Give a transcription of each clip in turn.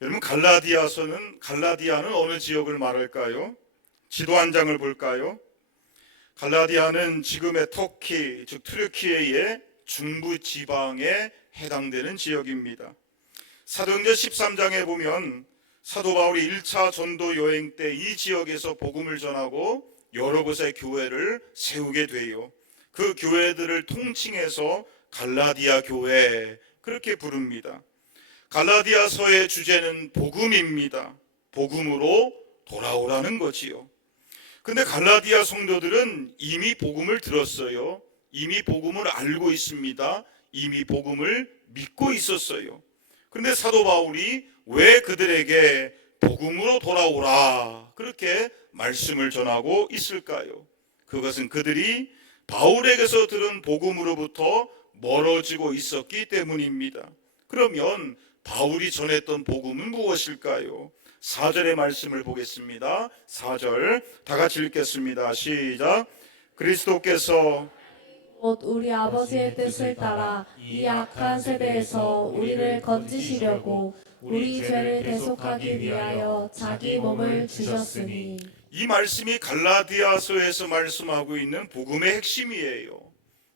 여러분, 갈라디아는 어느 지역을 말할까요? 지도 한 장을 볼까요? 갈라디아는 지금의 터키, 즉 튀르키예의 중부 지방에 해당되는 지역입니다. 사도행전 13장에 보면 사도 바울이 1차 전도 여행 때 이 지역에서 복음을 전하고 여러 곳의 교회를 세우게 돼요. 그 교회들을 통칭해서 갈라디아 교회, 그렇게 부릅니다. 갈라디아서의 주제는 복음입니다. 복음으로 돌아오라는 거지요. 근데 갈라디아 성도들은 이미 복음을 들었어요. 이미 복음을 알고 있습니다. 이미 복음을 믿고 있었어요. 그런데 사도 바울이 왜 그들에게 복음으로 돌아오라 그렇게 말씀을 전하고 있을까요? 그것은 그들이 바울에게서 들은 복음으로부터 멀어지고 있었기 때문입니다. 그러면 바울이 전했던 복음은 무엇일까요? 4절의 말씀을 보겠습니다. 4절 다 같이 읽겠습니다. 시작. 그리스도께서 곧 우리 아버지의 뜻을 따라 이 악한 세대에서 우리를 건지시려고 우리 죄를 대속하기 위하여 자기 몸을 주셨으니. 이 말씀이 갈라디아서에서 말씀하고 있는 복음의 핵심이에요.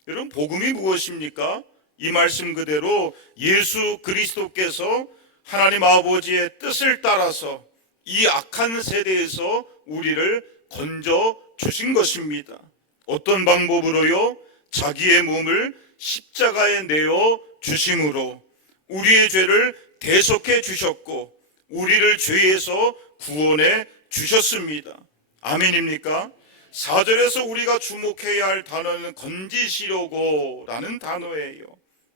여러분, 복음이 무엇입니까? 이 말씀 그대로 예수 그리스도께서 하나님 아버지의 뜻을 따라서 이 악한 세대에서 우리를 건져 주신 것입니다. 어떤 방법으로요? 자기의 몸을 십자가에 내어 주심으로 우리의 죄를 대속해 주셨고 우리를 죄에서 구원해 주셨습니다. 아멘입니까? 4절에서 우리가 주목해야 할 단어는 건지시려고 라는 단어예요.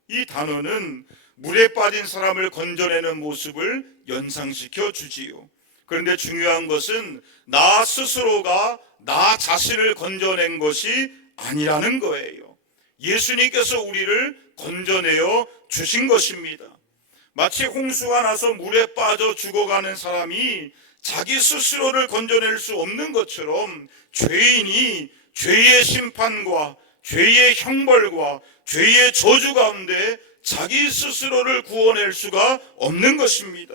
이 단어는 물에 빠진 사람을 건져내는 모습을 연상시켜 주지요. 그런데 중요한 것은 나 스스로가 나 자신을 건져낸 것이 아니라는 거예요. 예수님께서 우리를 건져내어 주신 것입니다. 마치 홍수가 나서 물에 빠져 죽어가는 사람이 자기 스스로를 건져낼 수 없는 것처럼 죄인이 죄의 심판과 죄의 형벌과 죄의 저주 가운데 자기 스스로를 구원할 수가 없는 것입니다.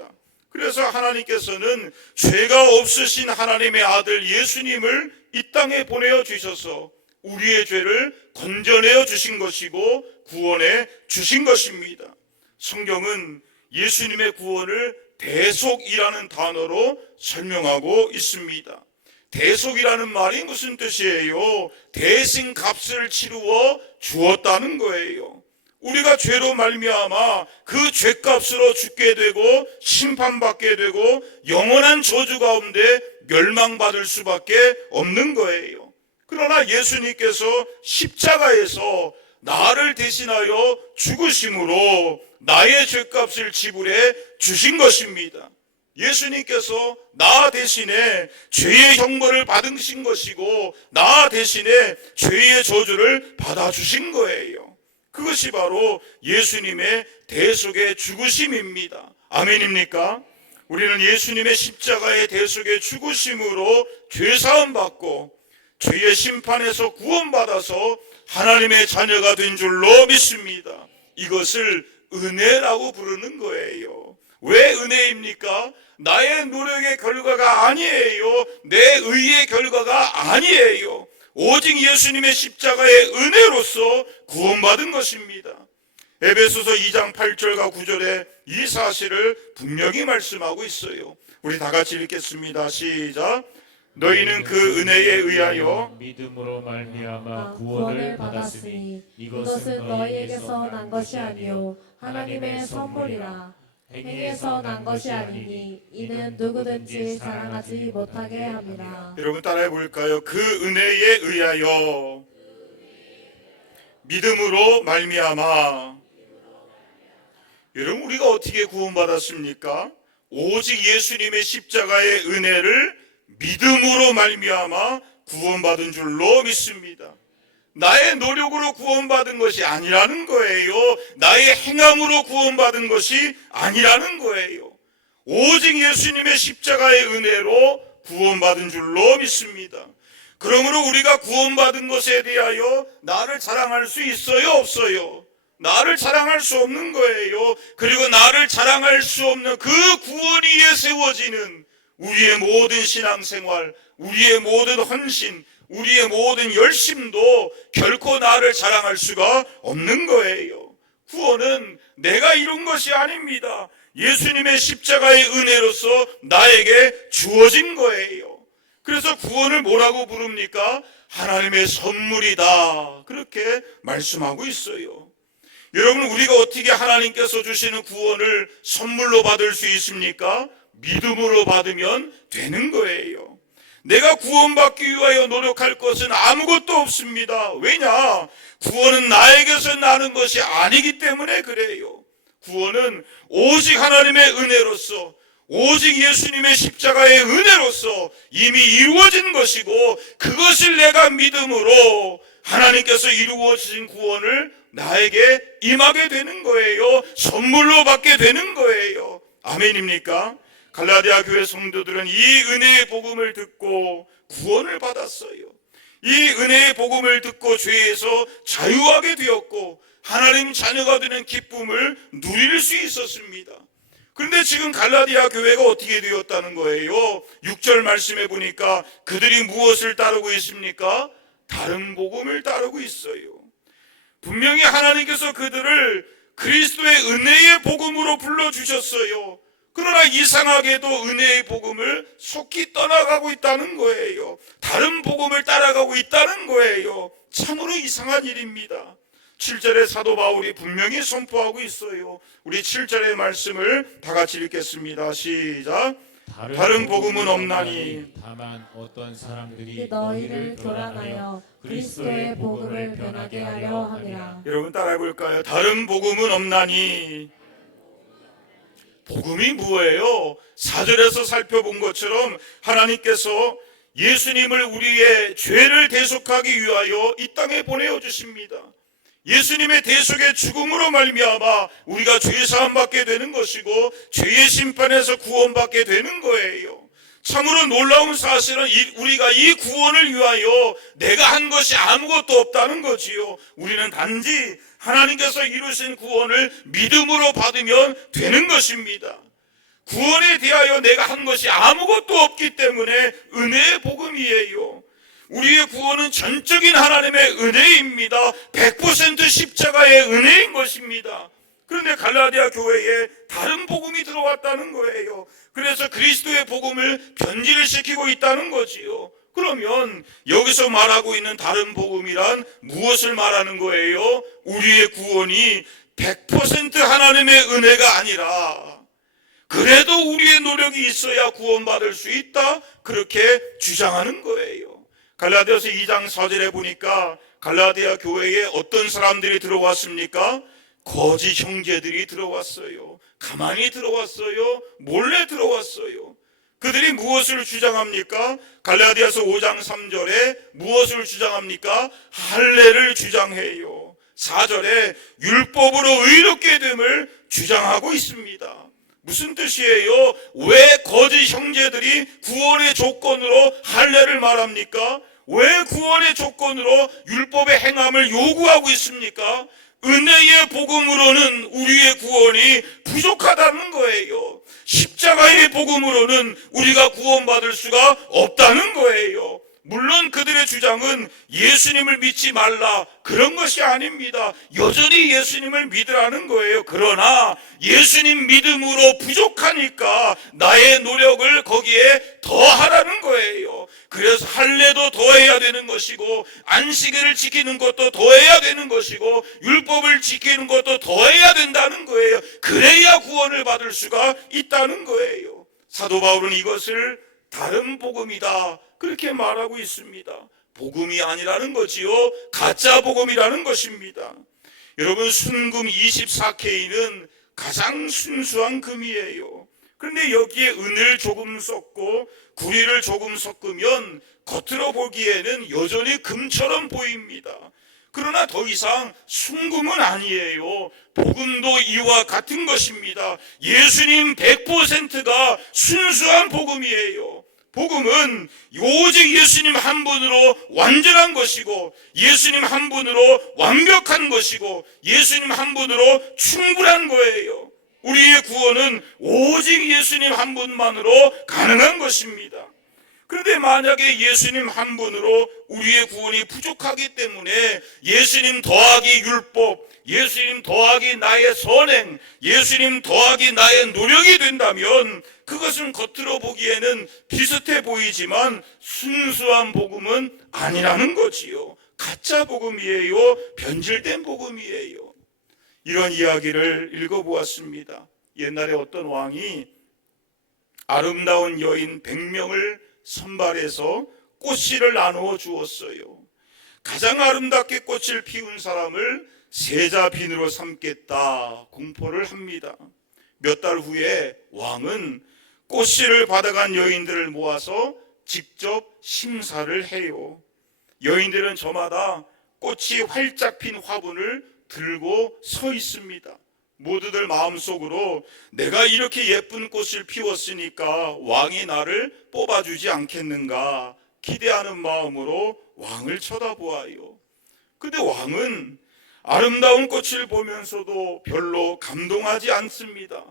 그래서 하나님께서는 죄가 없으신 하나님의 아들 예수님을 이 땅에 보내어 주셔서 우리의 죄를 건져내어 주신 것이고 구원해 주신 것입니다. 성경은 예수님의 구원을 대속이라는 단어로 설명하고 있습니다. 대속이라는 말이 무슨 뜻이에요? 대신 값을 치루어 주었다는 거예요. 우리가 죄로 말미암아 그 죄값으로 죽게 되고 심판받게 되고 영원한 저주 가운데 멸망받을 수밖에 없는 거예요. 그러나 예수님께서 십자가에서 나를 대신하여 죽으심으로 나의 죄값을 지불해 주신 것입니다. 예수님께서 나 대신에 죄의 형벌을 받으신 것이고 나 대신에 죄의 저주를 받아주신 거예요. 그것이 바로 예수님의 대속의 죽으심입니다. 아멘입니까? 우리는 예수님의 십자가의 대속의 죽으심으로 죄사함 받고 죄의 심판에서 구원받아서 하나님의 자녀가 된 줄로 믿습니다. 이것을 은혜라고 부르는 거예요. 왜 은혜입니까? 나의 노력의 결과가 아니에요. 내 의의 결과가 아니에요. 오직 예수님의 십자가의 은혜로서 구원받은 것입니다. 에베소서 2장 8절과 9절에 이 사실을 분명히 말씀하고 있어요. 우리 다 같이 읽겠습니다. 시작. 너희는 그 은혜에 의하여 믿음으로 말미암아 구원을 받았으니 이것은 너희에게서 난 것이 아니요 하나님의 선물이라. 행위에서 난 것이 아니니 이는 누구든지 자랑하지 못하게 함이라. 여러분 따라해 볼까요? 그 은혜에 의하여 믿음으로 말미암아. 여러분, 우리가 어떻게 구원받았습니까? 오직 예수님의 십자가의 은혜를 믿음으로 말미암아 구원받은 줄로 믿습니다. 나의 노력으로 구원받은 것이 아니라는 거예요. 나의 행함으로 구원받은 것이 아니라는 거예요. 오직 예수님의 십자가의 은혜로 구원받은 줄로 믿습니다. 그러므로 우리가 구원받은 것에 대하여 나를 자랑할 수 있어요, 없어요? 나를 자랑할 수 없는 거예요. 그리고 나를 자랑할 수 없는 그 구원 위에 세워지는 우리의 모든 신앙생활, 우리의 모든 헌신, 우리의 모든 열심도 결코 나를 자랑할 수가 없는 거예요. 구원은 내가 이룬 것이 아닙니다. 예수님의 십자가의 은혜로서 나에게 주어진 거예요. 그래서 구원을 뭐라고 부릅니까? 하나님의 선물이다. 그렇게 말씀하고 있어요. 여러분, 우리가 어떻게 하나님께서 주시는 구원을 선물로 받을 수 있습니까? 믿음으로 받으면 되는 거예요. 내가 구원받기 위하여 노력할 것은 아무것도 없습니다. 왜냐? 구원은 나에게서 나는 것이 아니기 때문에 그래요. 구원은 오직 하나님의 은혜로서, 오직 예수님의 십자가의 은혜로서 이미 이루어진 것이고, 그것을 내가 믿음으로 하나님께서 이루어진 구원을 나에게 임하게 되는 거예요. 선물로 받게 되는 거예요. 아멘입니까? 갈라디아 교회 성도들은 이 은혜의 복음을 듣고 구원을 받았어요. 이 은혜의 복음을 듣고 죄에서 자유하게 되었고 하나님 자녀가 되는 기쁨을 누릴 수 있었습니다. 그런데 지금 갈라디아 교회가 어떻게 되었다는 거예요? 6절 말씀에 보니까 그들이 무엇을 따르고 있습니까? 다른 복음을 따르고 있어요. 분명히 하나님께서 그들을 그리스도의 은혜의 복음으로 불러주셨어요. 그러나 이상하게도 은혜의 복음을 속히 떠나가고 있다는 거예요. 다른 복음을 따라가고 있다는 거예요. 참으로 이상한 일입니다. 7절에 사도 바울이 분명히 선포하고 있어요. 우리 7절의 말씀을 다 같이 읽겠습니다. 시작. 다른 복음은 없나니 다만 어떤 사람들이 너희를 교란하여 그리스도의 복음을 변하게 하려 함이라. 여러분 따라해 볼까요? 다른 복음은 없나니. 복음이 뭐예요? 4절에서 살펴본 것처럼 하나님께서 예수님을 우리의 죄를 대속하기 위하여 이 땅에 보내어 주십니다. 예수님의 대속의 죽음으로 말미암아 우리가 죄 사함 받게 되는 것이고 죄의 심판에서 구원받게 되는 거예요. 참으로 놀라운 사실은 우리가 이 구원을 위하여 내가 한 것이 아무것도 없다는 거지요. 우리는 단지 하나님께서 이루신 구원을 믿음으로 받으면 되는 것입니다. 구원에 대하여 내가 한 것이 아무것도 없기 때문에 은혜의 복음이에요. 우리의 구원은 전적인 하나님의 은혜입니다. 100% 십자가의 은혜인 것입니다. 그런데 갈라디아 교회에 다른 복음이 들어왔다는 거예요. 그래서 그리스도의 복음을 변질시키고 있다는 거지요. 그러면 여기서 말하고 있는 다른 복음이란 무엇을 말하는 거예요? 우리의 구원이 100% 하나님의 은혜가 아니라 그래도 우리의 노력이 있어야 구원받을 수 있다, 그렇게 주장하는 거예요. 갈라디아서 2장 4절에 보니까 갈라디아 교회에 어떤 사람들이 들어왔습니까? 거짓 형제들이 들어왔어요. 가만히 들어왔어요. 몰래 들어왔어요. 그들이 무엇을 주장합니까? 갈라디아서 5장 3절에 무엇을 주장합니까? 할례를 주장해요. 4절에 율법으로 의롭게 됨을 주장하고 있습니다. 무슨 뜻이에요? 왜 거짓 형제들이 구원의 조건으로 할례를 말합니까? 왜 구원의 조건으로 율법의 행함을 요구하고 있습니까? 은혜의 복음으로는 우리의 구원이 부족하다는 거예요. 십자가의 복음으로는 우리가 구원받을 수가 없다는 거예요. 물론 그들의 주장은 예수님을 믿지 말라, 그런 것이 아닙니다. 여전히 예수님을 믿으라는 거예요. 그러나 예수님 믿음으로 부족하니까 나의 노력을 거기에 더하라는 거예요. 그래서 할례도 더해야 되는 것이고 안식일을 지키는 것도 더해야 되는 것이고 율법을 지키는 것도 더해야 된다는 거예요. 그래야 구원을 받을 수가 있다는 거예요. 사도 바울은 이것을 다른 복음이다, 그렇게 말하고 있습니다. 복음이 아니라는 거지요. 가짜 복음이라는 것입니다. 여러분, 순금 24K는 가장 순수한 금이에요. 그런데 여기에 은을 조금 섞고 구리를 조금 섞으면 겉으로 보기에는 여전히 금처럼 보입니다. 그러나 더 이상 순금은 아니에요. 복음도 이와 같은 것입니다. 예수님 100%가 순수한 복음이에요. 복음은 오직 예수님 한 분으로 완전한 것이고, 예수님 한 분으로 완벽한 것이고, 예수님 한 분으로 충분한 거예요. 우리의 구원은 오직 예수님 한 분만으로 가능한 것입니다. 그런데 만약에 예수님 한 분으로 우리의 구원이 부족하기 때문에 예수님 더하기 율법, 예수님 더하기 나의 선행, 예수님 더하기 나의 노력이 된다면 그것은 겉으로 보기에는 비슷해 보이지만 순수한 복음은 아니라는 거지요. 가짜 복음이에요. 변질된 복음이에요. 이런 이야기를 읽어보았습니다. 옛날에 어떤 왕이 아름다운 여인 100명을 선발해서 꽃씨를 나누어 주었어요. 가장 아름답게 꽃을 피운 사람을 세자빈으로 삼겠다 공포를 합니다. 몇 달 후에 왕은 꽃씨를 받아간 여인들을 모아서 직접 심사를 해요. 여인들은 저마다 꽃이 활짝 핀 화분을 들고 서 있습니다. 모두들 마음속으로 내가 이렇게 예쁜 꽃을 피웠으니까 왕이 나를 뽑아주지 않겠는가 기대하는 마음으로 왕을 쳐다보아요. 근데 왕은 아름다운 꽃을 보면서도 별로 감동하지 않습니다.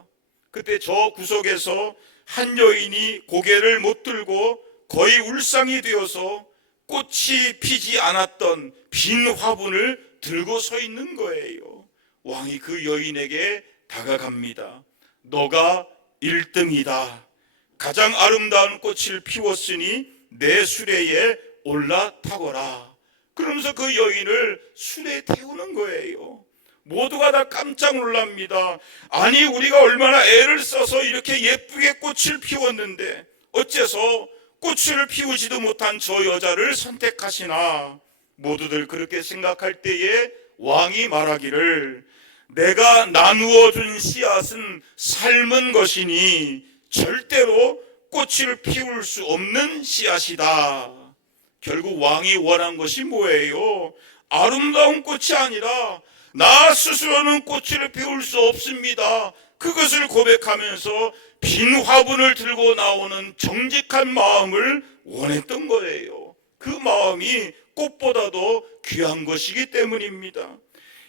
그때 저 구석에서 한 여인이 고개를 못 들고 거의 울상이 되어서 꽃이 피지 않았던 빈 화분을 들고 서 있는 거예요. 왕이 그 여인에게 다가갑니다. 너가 1등이다. 가장 아름다운 꽃을 피웠으니 내 수레에 올라타거라. 그러면서 그 여인을 수레에 태우는 거예요. 모두가 다 깜짝 놀랍니다. 아니 우리가 얼마나 애를 써서 이렇게 예쁘게 꽃을 피웠는데 어째서 꽃을 피우지도 못한 저 여자를 선택하시나. 모두들 그렇게 생각할 때에 왕이 말하기를 내가 나누어 준 씨앗은 삶은 것이니 절대로 꽃을 피울 수 없는 씨앗이다. 결국 왕이 원한 것이 뭐예요? 아름다운 꽃이 아니라 나 스스로는 꽃을 피울 수 없습니다. 그것을 고백하면서 빈 화분을 들고 나오는 정직한 마음을 원했던 거예요. 그 마음이 꽃보다도 귀한 것이기 때문입니다.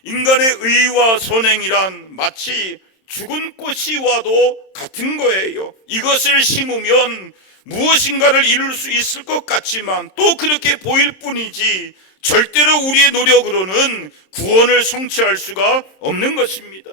인간의 의와 선행이란 마치 죽은 꽃이 와도 같은 거예요. 이것을 심으면 무엇인가를 이룰 수 있을 것 같지만 또 그렇게 보일 뿐이지 절대로 우리의 노력으로는 구원을 성취할 수가 없는 것입니다.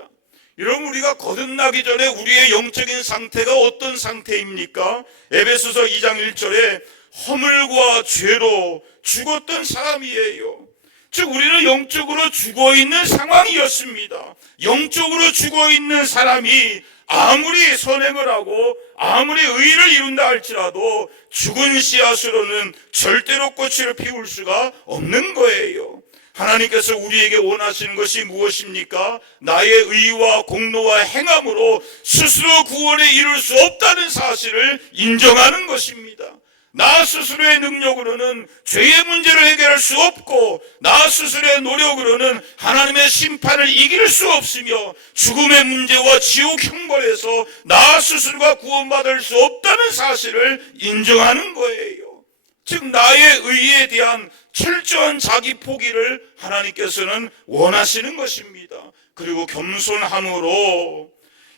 여러분, 우리가 거듭나기 전에 우리의 영적인 상태가 어떤 상태입니까? 에베소서 2장 1절에 허물과 죄로 죽었던 사람이에요. 즉 우리는 영적으로 죽어있는 상황이었습니다. 영적으로 죽어있는 사람이 아무리 선행을 하고 아무리 의를 이룬다 할지라도 죽은 씨앗으로는 절대로 꽃을 피울 수가 없는 거예요. 하나님께서 우리에게 원하시는 것이 무엇입니까? 나의 의와 공로와 행함으로 스스로 구원에 이룰 수 없다는 사실을 인정하는 것입니다. 나 스스로의 능력으로는 죄의 문제를 해결할 수 없고 나 스스로의 노력으로는 하나님의 심판을 이길 수 없으며 죽음의 문제와 지옥 형벌에서 나 스스로가 구원받을 수 없다는 사실을 인정하는 거예요. 즉 나의 의에 대한 철저한 자기 포기를 하나님께서는 원하시는 것입니다. 그리고 겸손함으로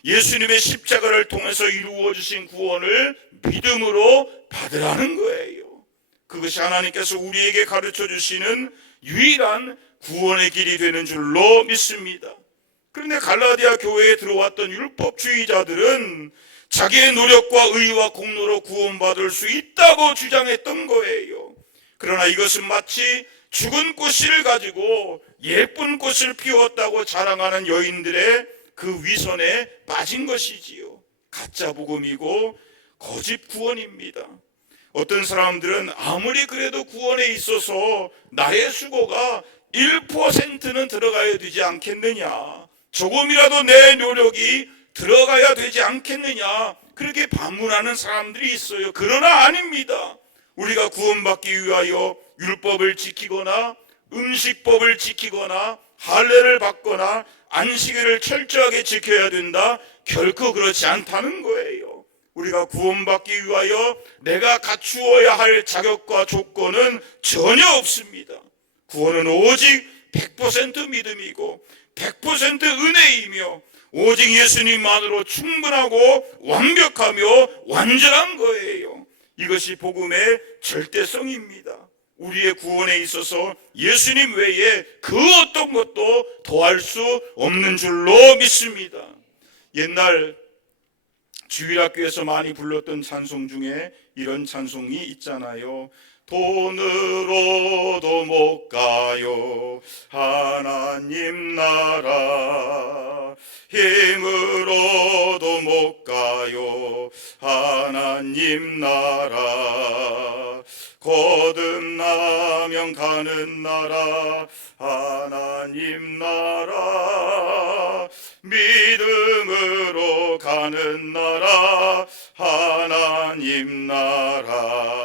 예수님의 십자가를 통해서 이루어 주신 구원을 믿음으로 받으라는 거예요. 그것이 하나님께서 우리에게 가르쳐 주시는 유일한 구원의 길이 되는 줄로 믿습니다. 그런데 갈라디아 교회에 들어왔던 율법주의자들은 자기의 노력과 의와 공로로 구원받을 수 있다고 주장했던 거예요. 그러나 이것은 마치 죽은 꽃씨를 가지고 예쁜 꽃을 피웠다고 자랑하는 여인들의 그 위선에 빠진 것이지요. 가짜 복음이고 거짓 구원입니다. 어떤 사람들은 아무리 그래도 구원에 있어서 나의 수고가 1%는 들어가야 되지 않겠느냐, 조금이라도 내 노력이 들어가야 되지 않겠느냐, 그렇게 반문하는 사람들이 있어요. 그러나 아닙니다. 우리가 구원받기 위하여 율법을 지키거나 음식법을 지키거나 할례를 받거나 안식일을 철저하게 지켜야 된다? 결코 그렇지 않다는 거예요. 우리가 구원받기 위하여 내가 갖추어야 할 자격과 조건은 전혀 없습니다. 구원은 오직 100% 믿음이고 100% 은혜이며 오직 예수님만으로 충분하고 완벽하며 완전한 거예요. 이것이 복음의 절대성입니다. 우리의 구원에 있어서 예수님 외에 그 어떤 것도 더할 수 없는 줄로 믿습니다. 옛날 주일학교에서 많이 불렀던 찬송 중에 이런 찬송이 있잖아요. 돈으로도 못 가요 하나님 나라, 힘으로도 못 가요 하나님 나라, 거듭나면 가는 나라 하나님 나라, 믿음으로 가는 나라 하나님 나라.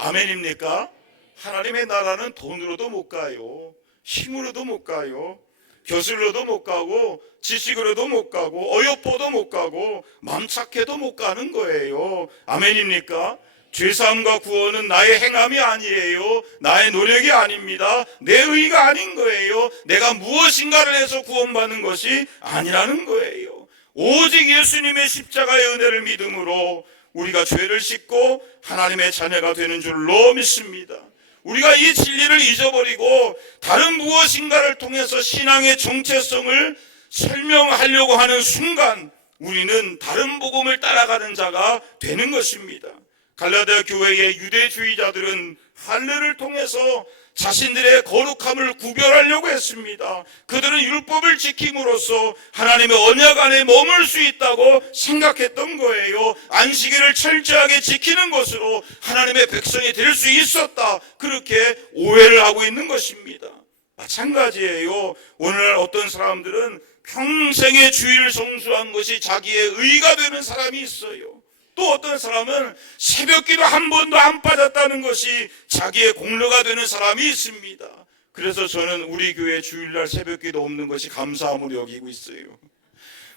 아멘입니까? 하나님의 나라는 돈으로도 못 가요, 힘으로도 못 가요, 벼슬로도 못 가고 지식으로도 못 가고 어여뻐도 못 가고 맘 착해도 못 가는 거예요. 아멘입니까? 죄사함과 구원은 나의 행함이 아니에요. 나의 노력이 아닙니다. 내 의가 아닌 거예요. 내가 무엇인가를 해서 구원받는 것이 아니라는 거예요. 오직 예수님의 십자가의 은혜를 믿음으로 우리가 죄를 씻고 하나님의 자녀가 되는 줄로 믿습니다. 우리가 이 진리를 잊어버리고 다른 무엇인가를 통해서 신앙의 정체성을 설명하려고 하는 순간 우리는 다른 복음을 따라가는 자가 되는 것입니다. 갈라디아 교회의 유대주의자들은 할례를 통해서 자신들의 거룩함을 구별하려고 했습니다. 그들은 율법을 지킴으로써 하나님의 언약 안에 머물 수 있다고 생각했던 거예요. 안식일을 철저하게 지키는 것으로 하나님의 백성이 될 수 있었다, 그렇게 오해를 하고 있는 것입니다. 마찬가지예요. 오늘날 어떤 사람들은 평생의 주일 성수한 것이 자기의 의가 되는 사람이 있어요. 또 어떤 사람은 새벽기도 한 번도 안 빠졌다는 것이 자기의 공로가 되는 사람이 있습니다. 그래서 저는 우리 교회 주일날 새벽기도 없는 것이 감사함으로 여기고 있어요.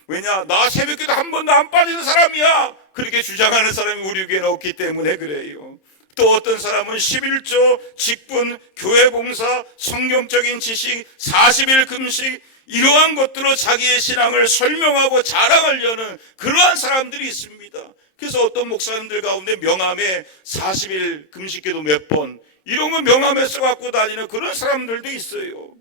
왜냐? 나 새벽기도 한 번도 안 빠지는 사람이야, 그렇게 주장하는 사람이 우리 교회에 없기 때문에 그래요. 또 어떤 사람은 11조, 직분, 교회 봉사, 성경적인 지식, 40일 금식, 이러한 것들로 자기의 신앙을 설명하고 자랑하려는 그러한 사람들이 있습니다. 그래서 어떤 목사님들 가운데 명함에 40일 금식기도 몇 번, 이런 거 명함에 써갖고 다니는 그런 사람들도 있어요.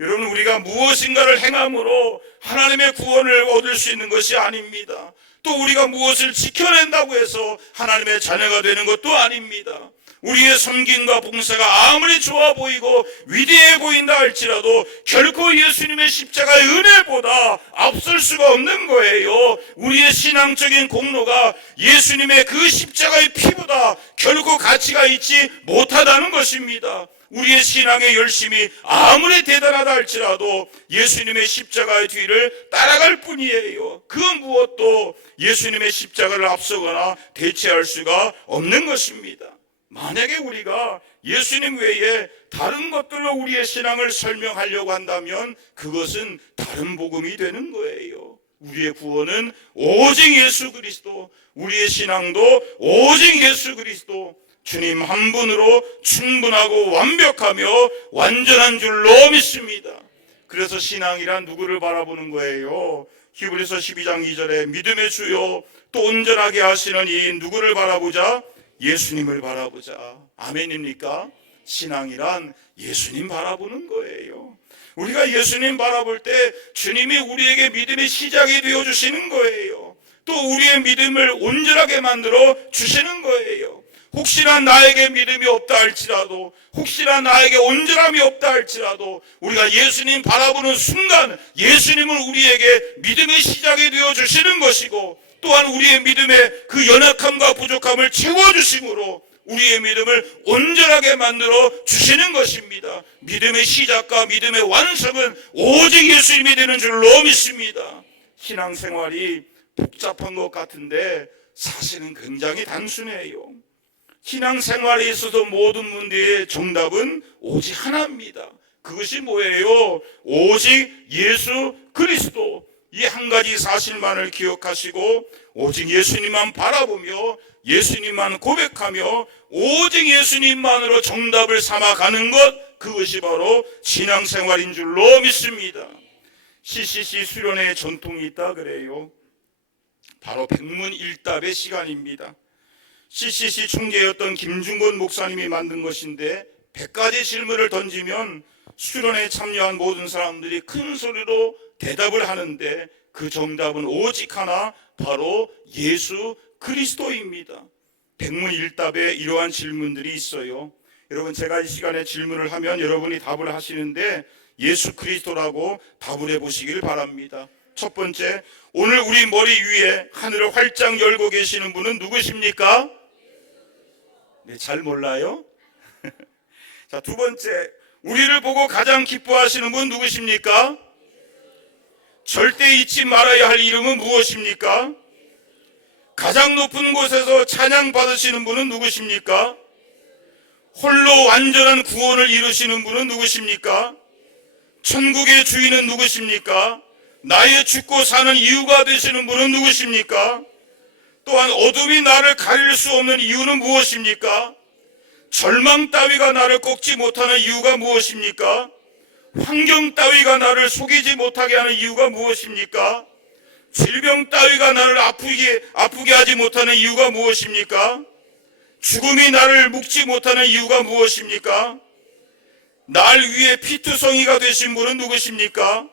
여러분, 우리가 무엇인가를 행함으로 하나님의 구원을 얻을 수 있는 것이 아닙니다. 또 우리가 무엇을 지켜낸다고 해서 하나님의 자녀가 되는 것도 아닙니다. 우리의 섬김과 봉사가 아무리 좋아 보이고 위대해 보인다 할지라도 결코 예수님의 십자가의 은혜보다 앞설 수가 없는 거예요. 우리의 신앙적인 공로가 예수님의 그 십자가의 피보다 결코 가치가 있지 못하다는 것입니다. 우리의 신앙의 열심이 아무리 대단하다 할지라도 예수님의 십자가의 뒤를 따라갈 뿐이에요. 그 무엇도 예수님의 십자가를 앞서거나 대체할 수가 없는 것입니다. 만약에 우리가 예수님 외에 다른 것들로 우리의 신앙을 설명하려고 한다면 그것은 다른 복음이 되는 거예요. 우리의 구원은 오직 예수 그리스도, 우리의 신앙도 오직 예수 그리스도, 주님 한 분으로 충분하고 완벽하며 완전한 줄로 믿습니다. 그래서 신앙이란 누구를 바라보는 거예요? 히브리서 12장 2절에 믿음의 주요 또 온전하게 하시는 이인 누구를 바라보자? 예수님을 바라보자. 아멘입니까? 신앙이란 예수님 바라보는 거예요. 우리가 예수님 바라볼 때 주님이 우리에게 믿음의 시작이 되어주시는 거예요. 또 우리의 믿음을 온전하게 만들어 주시는 거예요. 혹시나 나에게 믿음이 없다 할지라도, 혹시나 나에게 온전함이 없다 할지라도 우리가 예수님 바라보는 순간 예수님은 우리에게 믿음의 시작이 되어주시는 것이고, 또한 우리의 믿음의 그 연약함과 부족함을 채워주심으로 우리의 믿음을 온전하게 만들어 주시는 것입니다. 믿음의 시작과 믿음의 완성은 오직 예수님이 되는 줄로 믿습니다. 신앙생활이 복잡한 것 같은데 사실은 굉장히 단순해요. 신앙생활에 있어서 모든 문제의 정답은 오직 하나입니다. 그것이 뭐예요? 오직 예수 그리스도. 이 한 가지 사실만을 기억하시고 오직 예수님만 바라보며 예수님만 고백하며 오직 예수님만으로 정답을 삼아가는 것, 그것이 바로 신앙생활인 줄로 믿습니다. CCC 수련회 전통이 있다 그래요. 바로 백문일답의 시간입니다. CCC 총재였던 김중건 목사님이 만든 것인데 100가지 질문을 던지면 수련회에 참여한 모든 사람들이 큰 소리로 대답을 하는데 그 정답은 오직 하나, 바로 예수 그리스도입니다. 백문일답에 이러한 질문들이 있어요. 여러분, 제가 이 시간에 질문을 하면 여러분이 답을 하시는데 예수 그리스도라고 답을 해보시길 바랍니다. 첫 번째, 오늘 우리 머리 위에 하늘을 활짝 열고 계시는 분은 누구십니까? 네, 잘 몰라요? 자, 두 번째, 우리를 보고 가장 기뻐하시는 분 누구십니까? 절대 잊지 말아야 할 이름은 무엇입니까? 가장 높은 곳에서 찬양 받으시는 분은 누구십니까? 홀로 완전한 구원을 이루시는 분은 누구십니까? 천국의 주인은 누구십니까? 나의 죽고 사는 이유가 되시는 분은 누구십니까? 또한 어둠이 나를 가릴 수 없는 이유는 무엇입니까? 절망 따위가 나를 꺾지 못하는 이유가 무엇입니까? 환경 따위가 나를 속이지 못하게 하는 이유가 무엇입니까? 질병 따위가 나를 아프게 하지 못하는 이유가 무엇입니까? 죽음이 나를 묶지 못하는 이유가 무엇입니까? 날 위해 피투성이가 되신 분은 누구십니까?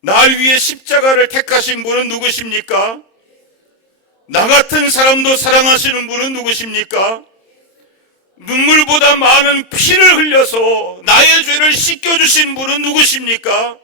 날 위해 십자가를 택하신 분은 누구십니까? 나 같은 사람도 사랑하시는 분은 누구십니까? 눈물보다 많은 피를 흘려서 나의 죄를 씻겨주신 분은 누구십니까?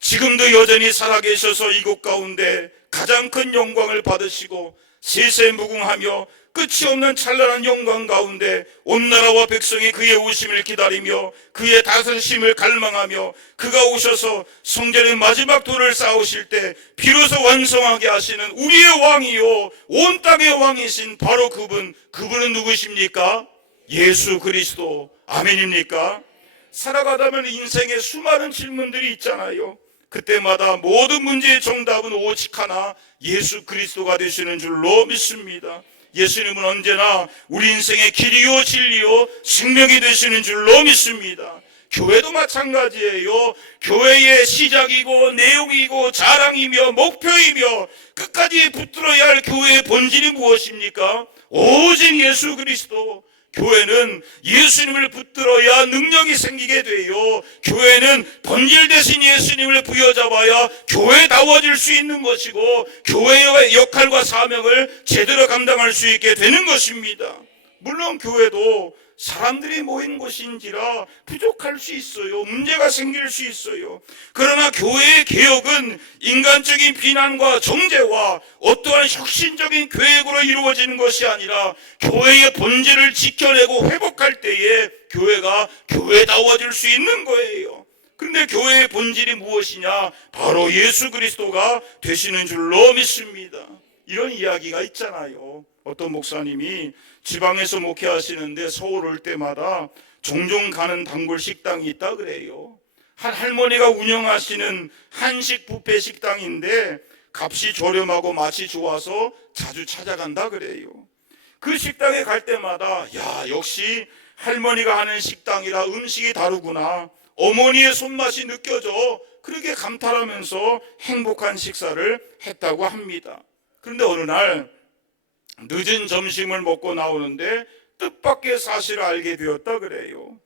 지금도 여전히 살아계셔서 이곳 가운데 가장 큰 영광을 받으시고 세세무궁하며 끝이 없는 찬란한 영광 가운데 온 나라와 백성이 그의 오심을 기다리며 그의 다스림을 갈망하며 그가 오셔서 성전의 마지막 돌을 쌓으실 때 비로소 완성하게 하시는 우리의 왕이요 온 땅의 왕이신 바로 그분은 누구십니까? 예수 그리스도. 아멘입니까? 살아가다면 인생에 수많은 질문들이 있잖아요. 그때마다 모든 문제의 정답은 오직 하나, 예수 그리스도가 되시는 줄로 믿습니다. 예수님은 언제나 우리 인생의 길이요 진리요 생명이 되시는 줄로 믿습니다. 교회도 마찬가지예요. 교회의 시작이고 내용이고 자랑이며 목표이며 끝까지 붙들어야 할 교회의 본질이 무엇입니까? 오직 예수 그리스도. 교회는 예수님을 붙들어야 능력이 생기게 돼요. 교회는 본질 대신 예수님을 부여잡아야 교회다워질 수 있는 것이고 교회의 역할과 사명을 제대로 감당할 수 있게 되는 것입니다. 물론 교회도 사람들이 모인 곳인지라 부족할 수 있어요. 문제가 생길 수 있어요. 그러나 교회의 개혁은 인간적인 비난과 정죄와 어떠한 혁신적인 계획으로 이루어지는 것이 아니라 교회의 본질을 지켜내고 회복할 때에 교회가 교회다워질 수 있는 거예요. 그런데 교회의 본질이 무엇이냐? 바로 예수 그리스도가 되시는 줄로 믿습니다. 이런 이야기가 있잖아요. 어떤 목사님이 지방에서 목회하시는데 서울 올 때마다 종종 가는 단골 식당이 있다 그래요. 한 할머니가 운영하시는 한식 뷔페 식당인데 값이 저렴하고 맛이 좋아서 자주 찾아간다 그래요. 그 식당에 갈 때마다 야, 역시 할머니가 하는 식당이라 음식이 다르구나, 어머니의 손맛이 느껴져, 그렇게 감탄하면서 행복한 식사를 했다고 합니다. 그런데 어느 날 늦은 점심을 먹고 나오는데 뜻밖의 사실을 알게 되었다 그래요.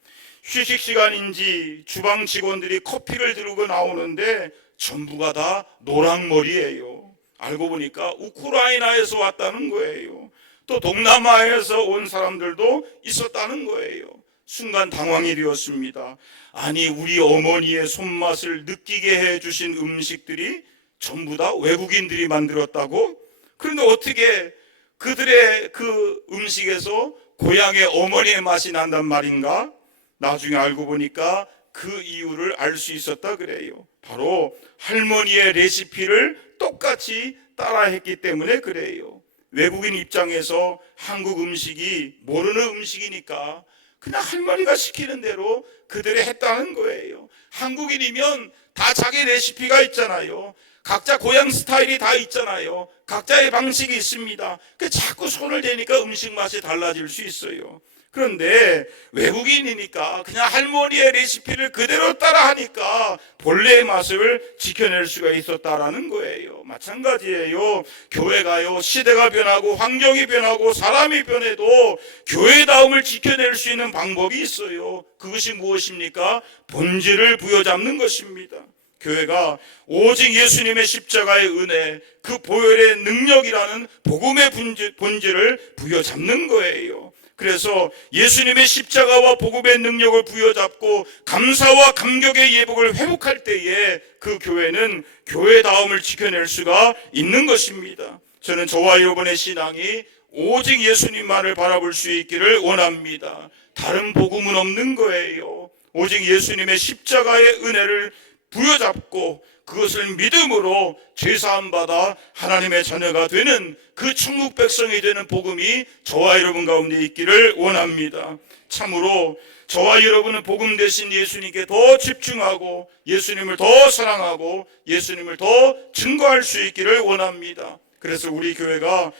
휴식 시간인지 주방 직원들이 커피를 들고 나오는데 전부가 다 노랑머리예요. 알고 보니까 우크라이나에서 왔다는 거예요. 또 동남아에서 온 사람들도 있었다는 거예요. 순간 당황이 되었습니다. 아니, 우리 어머니의 손맛을 느끼게 해주신 음식들이 전부 다 외국인들이 만들었다고? 그런데 어떻게 그들의 그 음식에서 고향의 어머니의 맛이 난단 말인가? 나중에 알고 보니까 그 이유를 알 수 있었다 그래요. 바로 할머니의 레시피를 똑같이 따라했기 때문에 그래요. 외국인 입장에서 한국 음식이 모르는 음식이니까 그냥 할머니가 시키는 대로 그들이 했다는 거예요. 한국인이면 다 자기 레시피가 있잖아요. 각자 고향 스타일이 다 있잖아요. 각자의 방식이 있습니다. 자꾸 손을 대니까 음식 맛이 달라질 수 있어요. 그런데 외국인이니까 그냥 할머니의 레시피를 그대로 따라 하니까 본래의 맛을 지켜낼 수가 있었다라는 거예요. 마찬가지예요. 교회가요, 시대가 변하고 환경이 변하고 사람이 변해도 교회다움을 지켜낼 수 있는 방법이 있어요. 그것이 무엇입니까? 본질을 부여잡는 것입니다. 교회가 오직 예수님의 십자가의 은혜, 그 보혈의 능력이라는 복음의 본질을 부여잡는 거예요. 그래서 예수님의 십자가와 복음의 능력을 부여잡고 감사와 감격의 예복을 회복할 때에 그 교회는 교회다움을 지켜낼 수가 있는 것입니다. 저는 저와 여러분의 신앙이 오직 예수님만을 바라볼 수 있기를 원합니다. 다른 복음은 없는 거예요. 오직 예수님의 십자가의 은혜를 부여잡고 그것을 믿음으로 죄사함 받아 하나님의 자녀가 되는 그 천국 백성이 되는 복음이 저와 여러분 가운데 있기를 원합니다. 참으로 저와 여러분은 복음 대신 예수님께 더 집중하고 예수님을 더 사랑하고 예수님을 더 증거할 수 있기를 원합니다. 그래서 우리 교회가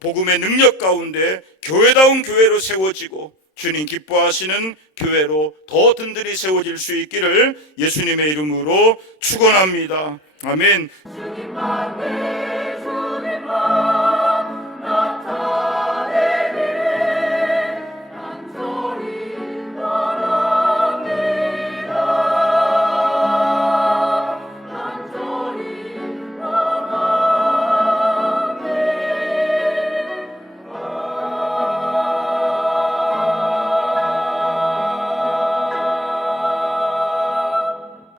복음의 능력 가운데 교회다운 교회로 세워지고 주님 기뻐하시는 교회로 더 든든히 세워질 수 있기를 예수님의 이름으로 축원합니다. 아멘. 주님만 내 주님만